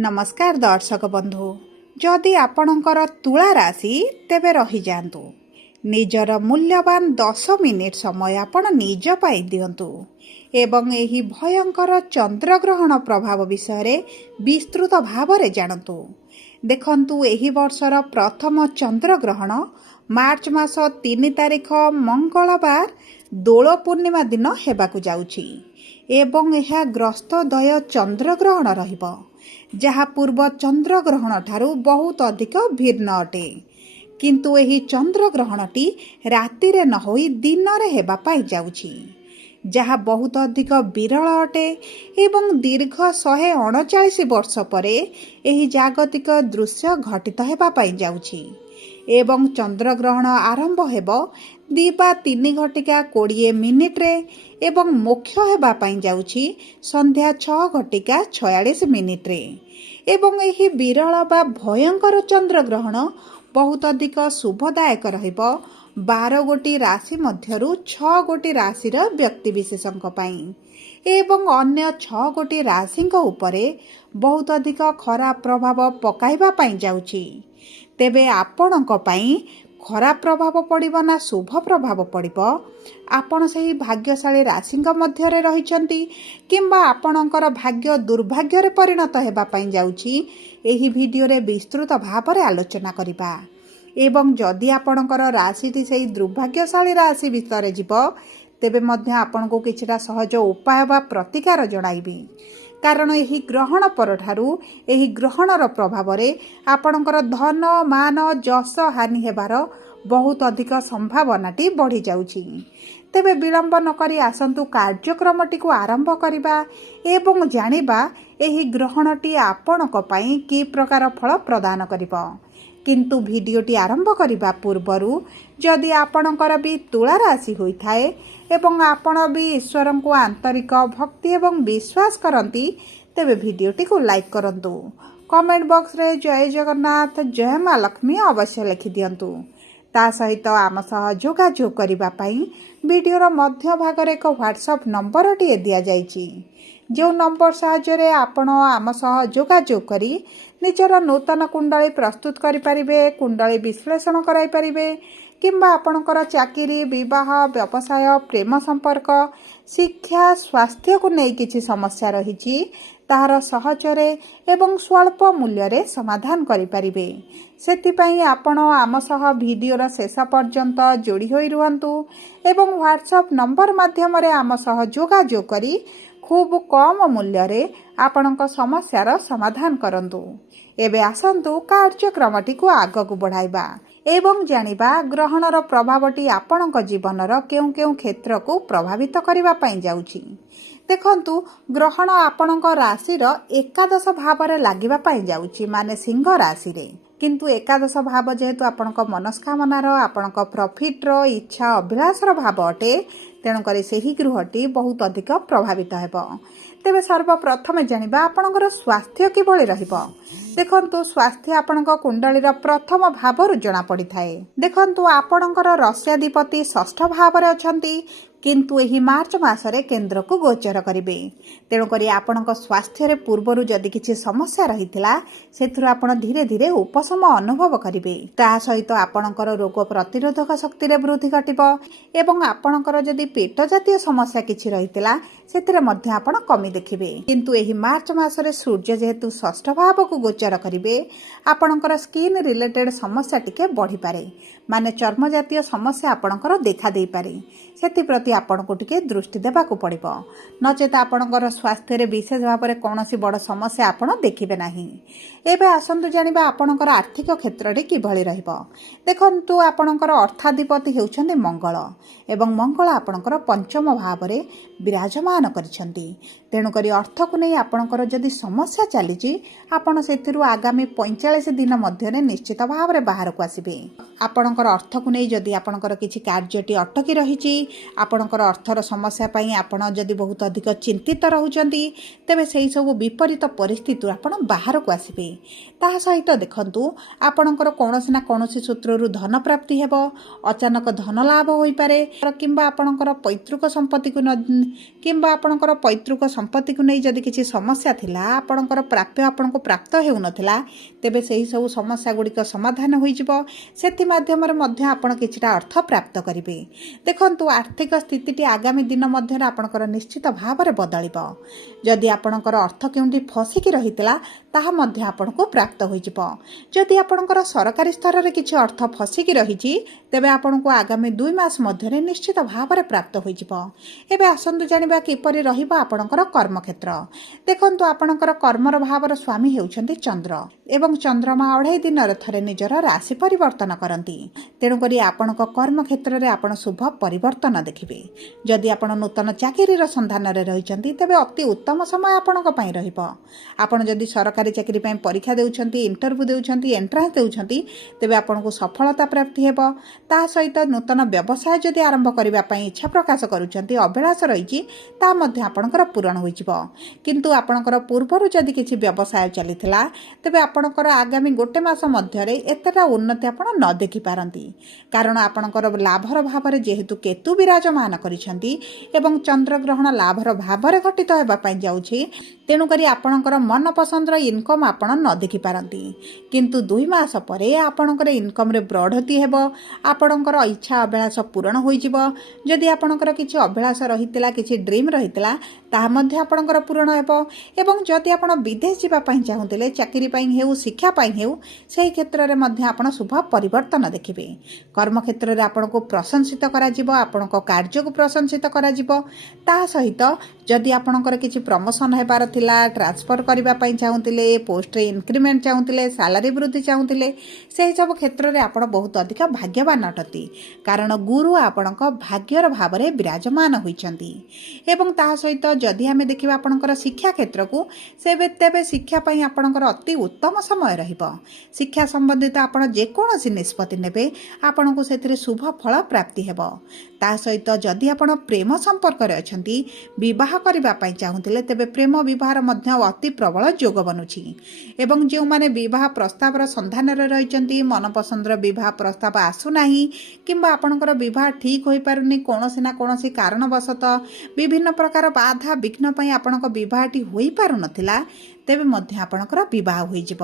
नमस्कार दर्शक बंधु जदि आपणकर तुला राशि तेबे रही जातु निजर मूल्यवान 10 मिनिट समय आपण निज पाई दियंतु एवं एही भयंकर चंद्रग्रहण प्रभाव विषय विस्तृत भाव रे जानतु। देखंतु एही वर्षर प्रथम चंद्रग्रहण मार्च मास 3 तारिख मंगलवार दोल पूर्णिमा दिन हेबाकु जाउछि एवं एहा ग्रस्तदय चंद्रग्रहण रहिबो जहाँ पूर्व चंद्रग्रहण ठारू बहुत अधिक भिन्न अटे किंतु एही चंद्रग्रहणटी राति रे न होई दिन रे हेबा पाई जाउछि जहाँ बहुत अधिक विरल अटे एवं दीर्घ 139 वर्ष परे एही जागतिक दृश्य घटित हेबा पाई जाउछि एवं चंद्रग्रहण आरंभ हेबो 2 ବା 3 घटिका 20 मिनिट रे एवं मोक्ष हेबा पाई जाउछि संध्या 6 घटिका 46 मिनिट रे एवं एही विरल बा भयंकर चंद्रग्रहण बहुत अधिक शुभदायक रहिबो 12 गोटी राशि मध्यरु 6 गोटी राशि रा व्यक्ति विशेषक पाई एवं अन्य 6 गोटी राशिक उपरे बहुत अधिक खराब प्रभाव पकाइबा पाई जाउछि। तेबे आपणक पाई खराब प्रभाव पड़िबो ना शुभ प्रभाव पड़िबो आपण सही भाग्यशाली राशिंक मध्यरे रहिचंती किंबा आपणकर भाग्य दुर्भाग्य रे परिणत हेबा पाई जाउछि एही वीडियो रे विस्तृत भाव रे आलोचना करिबा एवं जदि आपणकर राशिटी सही दुर्भाग्यशाली राशि भितर जिवो तेबे मध्य आपनको किछटा सहज उपाय बा प्रतिकार जणाइबी कारण एही ग्रहण परठारू एही ग्रहणर प्रभाव रे आपणकर धन मान जस हानि हेबार बहुत अधिक संभावनाटी बढ़ी जाउछि। तेबे विलंब न करी आसंतु कार्यक्रमटी को आरंभ करिबा एवं जानिबा एही ग्रहणटी आपणक पई की प्रकार फल प्रदान करिबो किंतु वीडियोटी आरंभ करिबा पूर्वरु जदि आपणकर भी तुला राशि होई थाए एवं आपण भी ईश्वर को आंतरिक भक्ति एवं विश्वास करती तेबे वीडियोटी को लाइक करंतु कमेंट बॉक्स रे जय जगन्नाथ जय मां लक्ष्मी अवश्य लिखि दियंतु ता सहित आम सह जोगाजोग करिबा पई वीडियोर मध्य भाग रे एक व्हाट्सएप नंबर टी दिया जायछि जो नंबर साहाय्य आपण आम सह जोगाजोग करी निजर नूतन कुंडली प्रस्तुत करि परिबे कुंडली विश्लेषण कराई परिबे किंबा आपणकर चाकरी विवाह व्यवसाय प्रेम संपर्क शिक्षा स्वास्थ्य को नहीं किछि समस्या रहिछि ताहार सहजरे एवं स्वल्प मूल्य रे समाधान करि परिबे सेतिपई आपण आम सह वीडियोर शेष पर्यंत जोड़ी होई रुहंतु एवं व्हाट्सएप नंबर माध्यम रे आम सह जोगाजोग करी खूब कम मूल्य रे आपणक समस्यार समाधान करंतु। एबे आसंतु कार्यक्रमटी को आगकु बढ़ाइबा एवं जानिबा ग्रहणर प्रभावटी आपणक जीवनर केउ केउ क्षेत्र को प्रभावित करिबा पई जाउछि। देखंतु ग्रहण आपणक राशिर एकादश भाव रे लागिबा पई जाउछि माने सिंह राशि रे किंतु एकादश भाव जेहेतु आपणक मनस्कामनार आपणक प्रॉफिट रो इच्छा अभिलाषर भाव अटे तेणु करी सेही गृहटी बहुत अधिक प्रभावित हेबो। तेबे सर्वप्रथमे जानिबा आपणकर स्वास्थ्य किभଳି रहिबो। देखंतु स्वास्थ्य आपणक कुंडलीर प्रथम भावरु जणा पड़ी थाए। देखंतु आपणकर रस्याधिपति षष्ठ भाव रे अछंती किंतु एही मार्च मासरे केंद्र को गोचर करिवे तेणु करी आपणक स्वास्थ्य रे पूर्वरु जदि किछि समस्या रहितला सेथुर आपण धीरे धीरे उपशम अनुभव करिवे ता सहित आपणकर रोग प्रतिरोधक शक्ति रे वृद्धि घटिबो एवं आपणकर जदि पेट जातीय समस्या किछि रहितला सेथिरे मध्य आपण कमी देखिबे किंतु एही मार्च मासरे सूर्य जेहेतु षष्ठ भाव को गोचर करिवे आपणकर स्किन रिलेटेड समस्या टिके बढ़ी पारे माने चर्म जातीय समस्या आपणकर देखा देई पारे सेति प्रति आपण को टिके दृष्टि देबाकू पड़िबो नचेत आपणकर स्वास्थ्य रे विशेष भाव रे कोनोसी बड़ समस्या आपण देखिबे नाही। एबे आसंतु जानिबा आपणकर आर्थिक क्षेत्र रे किभଳି रहिबो। देखंतु आपणकर अर्थाधिपति हेउछन्ते मंगल एवं मंगल आपणकर पंचम भाव रे विराजमान करिसंती तेणु करी अर्थ को नै आपणकर जदि समस्या चलीची आपण सेथिरु आगामी 45 दिन मध्य निश्चित भाव रे बाहर को आसीबे। आपणकर अर्थ को नै जदि आपणकर किछि कार्यटी अटकी रहिची आपण ଆପଣଙ୍କର ଅର୍ଥର ସମସ୍ୟା ପାଇଁ ଆପଣ ଯଦି ବହୁତ ଅଧିକ ଚିନ୍ତିତ ରହୁଛନ୍ତି ତେବେ ସେହି ସବୁ ବିପରୀତ ପରିସ୍ଥିତିରୁ ଆପଣ ବାହାରକୁ ଆସିବେ। ତାହା ସହିତ ଦେଖନ୍ତୁ ଆପଣଙ୍କର କୌଣସି ନା କୌଣସି ସୂତ୍ରରୁ ଧନ ପ୍ରାପ୍ତି ହେବ, ଅଚାନକ ଧନ ଲାଭ ହୋଇପାରେ କିମ୍ବା ଆପଣଙ୍କର ପୈତୃକ ସମ୍ପତ୍ତିକୁ ନେଇ ଯଦି କିଛି ସମସ୍ୟା ଥିଲା, ଆପଣଙ୍କର ପ୍ରାପ୍ୟ ଆପଣଙ୍କୁ ପ୍ରାପ୍ତ ହେଉନଥିଲା, ତେବେ ସେହି ସବୁ ସମସ୍ୟା ଗୁଡ଼ିକ ସମାଧାନ ହୋଇଯିବ। ସେଥି ମାଧ୍ୟମରେ ମଧ୍ୟ ଆପଣ କିଛିଟା ଅର୍ଥ ପ୍ରାପ୍ତ କରିବେ। ଦେଖନ୍ତୁ ଆର୍ଥିକ ସ୍ଥିତିଟି ଆଗାମୀ ଦିନ ମଧ୍ୟରେ ଆପଣଙ୍କର ନିଶ୍ଚିତ ଭାବରେ ବଦଳିବ। ଯଦି ଆପଣଙ୍କର ଅର୍ଥ କେଉଁଠି ଫସିକି ରହିଥିଲା ତାହା ମଧ୍ୟ ଆପଣଙ୍କୁ ପ୍ରାପ୍ତ ହୋଇଯିବ। ଯଦି ଆପଣଙ୍କର ସରକାରୀ ସ୍ତରରେ କିଛି ଅର୍ଥ ଫସିକି ରହିଛି ତେବେ ଆପଣଙ୍କୁ ଆଗାମୀ 2 ମାସ ମଧ୍ୟରେ ନିଶ୍ଚିତ ଭାବରେ ପ୍ରାପ୍ତ ହୋଇଯିବ। ଏବେ ଆସନ୍ତୁ ଜାଣିବା କିପରି ରହିବ ଆପଣଙ୍କର କର୍ମକ୍ଷେତ୍ର। ଦେଖନ୍ତୁ ଆପଣଙ୍କର କର୍ମର ଭାବର ସ୍ୱାମୀ ହେଉଛନ୍ତି ଚନ୍ଦ୍ର ଏବଂ ଚନ୍ଦ୍ରମା 2.5 ଦିନରେ ଥରେ ନିଜର ରାଶି ପରିବର୍ତ୍ତନ କରନ୍ତି। ତେଣୁକରି ଆପଣଙ୍କ କର୍ମକ୍ଷେତ୍ରରେ ଆପଣ ଶୁଭ ପରିବର୍ତ୍ତନ ଦେଖିବେ। ଯଦି ଆପଣ ନୂତନ ଚାକିରିର ସନ୍ଧାନରେ ରହିଛନ୍ତି ତେବେ ଅତି ଉତ୍ତମ ସମୟ ଆପଣଙ୍କ ପାଇଁ ରହିବ। ଆପଣ ଯଦି ସରକାରୀ ଚାକିରି ପାଇଁ ପରୀକ୍ଷା ଦେଉଛନ୍ତି, ଇଣ୍ଟରଭ୍ୟୁ ଦେଉଛନ୍ତି, ଏଣ୍ଟ୍ରାନ୍ସ ଦେଉଛନ୍ତି ତେବେ ଆପଣଙ୍କୁ ସଫଳତା ପ୍ରାପ୍ତି ହେବ। ତାହା ସହିତ ନୂତନ ବ୍ୟବସାୟ ଯଦି ଆରମ୍ଭ କରିବା ପାଇଁ ଇଚ୍ଛା ପ୍ରକାଶ କରୁଛନ୍ତି, ଅଭିଳାଷ ରହିଛି, ତାହା ମଧ୍ୟ ଆପଣଙ୍କର ପୂରଣ ହୋଇଯିବ। କିନ୍ତୁ ଆପଣଙ୍କର ପୂର୍ବରୁ ଯଦି କିଛି ବ୍ୟବସାୟ ଚାଲିଥିଲା ତେବେ ଆପଣଙ୍କର ଆଗାମୀ 1 ମାସ ମଧ୍ୟରେ ଏତେଟା ଉନ୍ନତି ଆପଣ ନ ଦେଖିପାରନ୍ତି। କାରଣ ଆପଣଙ୍କର ଲାଭର ଭାବରେ ଯେହେତୁ କେତୁ ବିରାଜମାନ କରିଛନ୍ତି ଏବଂ ଚନ୍ଦ୍ରଗ୍ରହଣ ଲାଭର ଭାବରେ ଘଟିତ ହେବା ପାଇଁ ଯାଉଛି, ତେଣୁକରି ଆପଣଙ୍କର ମନପସନ୍ଦର ଇନକମ୍ ଆପଣ ନ ଦେଖିପାରନ୍ତି। କିନ୍ତୁ 2 ମାସ ପରେ ଆପଣଙ୍କର ଇନକମ୍ରେ ବୃଦ୍ଧି ହେବ। ଆପଣଙ୍କର ଇଚ୍ଛା ଅଭିଳାଷ ପୂରଣ ହୋଇଯିବ। ଯଦି ଆପଣଙ୍କର କିଛି ଅଭିଳାଷ ରହିଥିଲା, କିଛି ଡ୍ରିମ୍ ରହିଥିଲା, ତାହା ମଧ୍ୟ ଆପଣଙ୍କର ପୂରଣ ହେବ। ଏବଂ ଯଦି ଆପଣ ବିଦେଶ ଯିବା ପାଇଁ ଚାହୁଁଥିଲେ, ଚାକିରି ପାଇଁ ହେଉ, ଶିକ୍ଷା ପାଇଁ ହେଉ, ସେହି କ୍ଷେତ୍ରରେ ମଧ୍ୟ ଆପଣ ଶୁଭ ପରିବର୍ତ୍ତନ ଦେଖିବେ। କର୍ମକ୍ଷେତ୍ରରେ ଆପଣଙ୍କୁ ପ୍ରଶଂସିତ କରାଯିବ, ଆପଣଙ୍କ କାର୍ଯ୍ୟକୁ ପ୍ରଶଂସିତ କରାଯିବ। ତାହା ସହିତ ଯଦି ଆପଣଙ୍କର କିଛି ପ୍ରମୋସନ୍ ହେବାର ଥିଲା, ଟ୍ରାନ୍ସଫର କରିବା ପାଇଁ ଚାହୁଁଥିଲେ, ପୋଷ୍ଟରେ ଇନକ୍ରିମେଣ୍ଟ ଚାହୁଁଥିଲେ, ସାଲାରୀ ବୃଦ୍ଧି ଚାହୁଁଥିଲେ, ସେହିସବୁ କ୍ଷେତ୍ରରେ ଆପଣ ବହୁତ ଅଧିକ ଭାଗ୍ୟବାନ ଅଟନ୍ତି। କାରଣ ଗୁରୁ ଆପଣଙ୍କ ଭାଗ୍ୟର ଭାବରେ ବିରାଜମାନ ହୋଇଛନ୍ତି। ଏବଂ ତାହା ସହିତ ଯଦି ଆମେ ଦେଖିବା ଆପଣଙ୍କର ଶିକ୍ଷା କ୍ଷେତ୍ରକୁ, ତେବେ ଶିକ୍ଷା ପାଇଁ ଆପଣଙ୍କର ଅତି ଉତ୍ତମ ସମୟ ରହିବ। ଶିକ୍ଷା ସମ୍ବନ୍ଧିତ ଆପଣ ଯେକୌଣସି ନିଷ୍ପତ୍ତି ନେବେ ଆପଣଙ୍କୁ ସେଥିରେ ଶୁଭ ଫଳ ପ୍ରାପ୍ତି ହେବ। ତା ସହିତ ଯଦି ଆପଣ ପ୍ରେମ ସମ୍ପର୍କରେ ଅଛନ୍ତି, ବିବାହ କରିବା ପାଇଁ ଚାହୁଁଥିଲେ, ତେବେ ପ୍ରେମ ବିବାହର ମଧ୍ୟ ଅତି ପ୍ରବଳ ଯୋଗ ବନୁଛି। ଏବଂ ଯେଉଁମାନେ ବିବାହ ପ୍ରସ୍ତାବର ସନ୍ଧାନରେ ରହିଛନ୍ତି, ମନପସନ୍ଦର ବିବାହ ପ୍ରସ୍ତାବ ଆସୁନାହିଁ କିମ୍ବା ଆପଣଙ୍କର ବିବାହ ଠିକ୍ ହୋଇପାରୁନି, କୌଣସି ନା କୌଣସି କାରଣବଶତଃ ବିଭିନ୍ନ ପ୍ରକାର ବାଧା ବିଘ୍ନ ପାଇଁ ଆପଣଙ୍କ ବିବାହଟି ହୋଇପାରୁନଥିଲା, ତେବେ ମଧ୍ୟ ଆପଣଙ୍କର ବିବାହ ହୋଇଯିବ।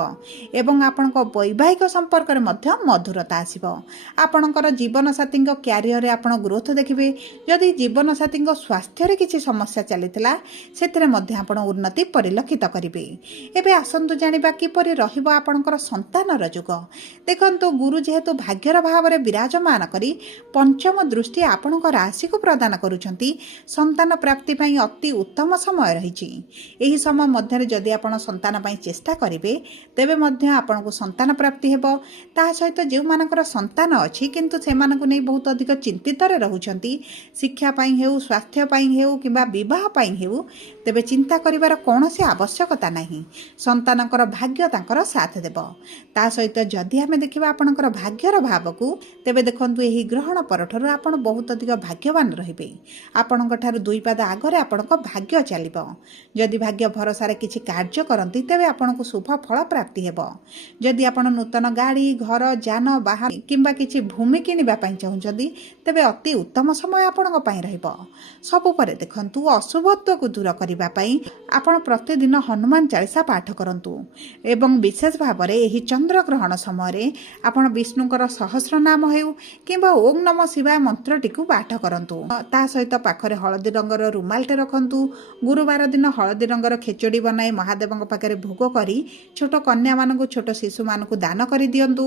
ଏବଂ ଆପଣଙ୍କ ବୈବାହିକ ସମ୍ପର୍କରେ ମଧ୍ୟ ମଧୁରତା ଆସିବ। ଆପଣଙ୍କର ଜୀବନସାଥୀଙ୍କ କ୍ୟାରିୟରରେ ଆପଣ ଗ୍ରୋଥ ଦେଖିବେ। ଯଦି ଜୀବନସାଥୀଙ୍କ ସ୍ୱାସ୍ଥ୍ୟରେ କିଛି ସମସ୍ୟା ଚାଲିଥିଲା, ସେଥିରେ ମଧ୍ୟ ଆପଣ ଉନ୍ନତି ପରିଲକ୍ଷିତ କରିବେ। ଏବେ ଆସନ୍ତୁ ଜାଣିବା କିପରି ରହିବ ଆପଣଙ୍କର ସନ୍ତାନର ଯୁଗ। ଦେଖନ୍ତୁ ଗୁରୁ ଯେହେତୁ ଭାଗ୍ୟର ଭାବରେ ବିରାଜମାନ କରି ପଞ୍ଚମ ଦୃଷ୍ଟି ଆପଣଙ୍କ ରାଶିକୁ ପ୍ରଦାନ କରୁଛନ୍ତି, ସନ୍ତାନ ପ୍ରାପ୍ତି ପାଇଁ ଅତି ଉତ୍ତମ ସମୟ ରହିଛି। ଏହି ସମୟ ମଧ୍ୟରେ ଯଦି ଆପଣ ସନ୍ତାନ ପାଇଁ ଚେଷ୍ଟା କରିବେ ତେବେ ମଧ୍ୟ ଆପଣଙ୍କୁ ସନ୍ତାନ ପ୍ରାପ୍ତି ହେବ। ତାହା ସହିତ ଯେଉଁମାନଙ୍କର ସନ୍ତାନ ଅଛି କିନ୍ତୁ ସେମାନଙ୍କୁ ନେଇ ବହୁତ ଅଧିକ ଚିନ୍ତିତରେ ରହୁଛନ୍ତି, ଶିକ୍ଷା ପାଇଁ ହେଉ, ସ୍ୱାସ୍ଥ୍ୟ ପାଇଁ ହେଉ କିମ୍ବା ବିବାହ ପାଇଁ ହେଉ, ତେବେ ଚିନ୍ତା କରିବାର କୌଣସି ଆବଶ୍ୟକତା ନାହିଁ। ସନ୍ତାନଙ୍କର ଭାଗ୍ୟ ତାଙ୍କର ସାଥ ଦେବ। ତା ସହିତ ଯଦି ଆମେ ଦେଖିବା ଆପଣଙ୍କର ଭାଗ୍ୟର ଭାବକୁ, ତେବେ ଦେଖନ୍ତୁ ଏହି ଗ୍ରହଣ ପରଠାରୁ ଆପଣ ବହୁତ ଅଧିକ ଭାଗ୍ୟବାନ ରହିବେ। ଆପଣଙ୍କ ଠାରୁ 2 ପାଦ ଆଗରେ ଆପଣଙ୍କ ଭାଗ୍ୟ ଚାଲିବ। ଯଦି ଭାଗ୍ୟ ଭରସାରେ କିଛି କାର୍ଯ୍ୟ କରନ୍ତି ତେବେ ଆପଣଙ୍କୁ ଶୁଭ ଫଳ ପ୍ରାପ୍ତି ହେବ। ଯଦି ଆପଣ ନୂତନ ଗାଡ଼ି, ଘର, ଯାନ, ବାହନ କିମ୍ବା କିଛି ଭୂମି କିଣିବା ପାଇଁ ଚାହୁଁଛନ୍ତି, ତେବେ ଅତି ଉତ୍ତମ ସମୟ ଆପଣଙ୍କ ପାଇଁ ରହିବ। ସବୁ ପରେ ଦେଖନ୍ତୁ ଅଶୁଭତ୍ୱକୁ ଦୂର କରିବା ପାଇଁ ଆପଣ ପ୍ରତିଦିନ ହନୁମାନ ଚାଳିଶା ପାଠ କରନ୍ତୁ ଏବଂ ବିଶେଷ ଭାବରେ ଏହି ଚନ୍ଦ୍ରଗ୍ରହଣ ସମୟରେ ଆପଣ ବିଷ୍ଣୁଙ୍କର ସହସ୍ରନାମ ହେଉ କିମ୍ବା ଓಂ ନମଃ ଶିବାୟ ମନ୍ତ୍ରଟିକୁ ପାଠ କରନ୍ତୁ। ତା ସହିତ ପାଖରେ ହଳଦୀ ରଙ୍ଗର ରୁମାଲଟେ ରଖନ୍ତୁ। ଗୁରୁବାର ଦିନ ହଳଦୀ ରଙ୍ଗର ଖେଚୁଡ଼ି ବନାଇ ମହାଦେବଙ୍କ ପାଖରେ ଭୋଗ କରି ଛୋଟ କନ୍ୟାମାନଙ୍କୁ, ଛୋଟ ଶିଶୁମାନଙ୍କୁ ଦାନ କରିଦିଅନ୍ତୁ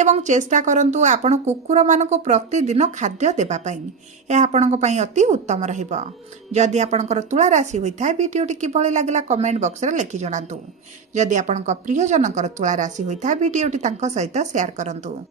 ଏବଂ ଚେଷ୍ଟା କରନ୍ତୁ ଆପଣ କୁକୁରମାନଙ୍କୁ ପ୍ରତିଦିନ ଖାଦ୍ୟ ଦେବା ପାଇଁ। ଏହା ଆପଣଙ୍କ ପାଇଁ ଅତି ଉତ୍ତମ ରହିବ। ଯଦି ଆପଣଙ୍କର ତୁଳା ରାଶି ହୋଇଥାଏ, ଭିଡ଼ିଓଟି କିଭଳି ଲାଗିଲା କମେଣ୍ଟ ବକ୍ସରେ ଲେଖି ଜଣାନ୍ତୁ। ଯଦି ଆପଣଙ୍କ ପ୍ରିୟଜନଙ୍କର ତୁଳା ରାଶି ହୋଇଥାଏ, ଭିଡ଼ିଓଟି ତାଙ୍କ ସହିତ ସେୟାର କରନ୍ତୁ।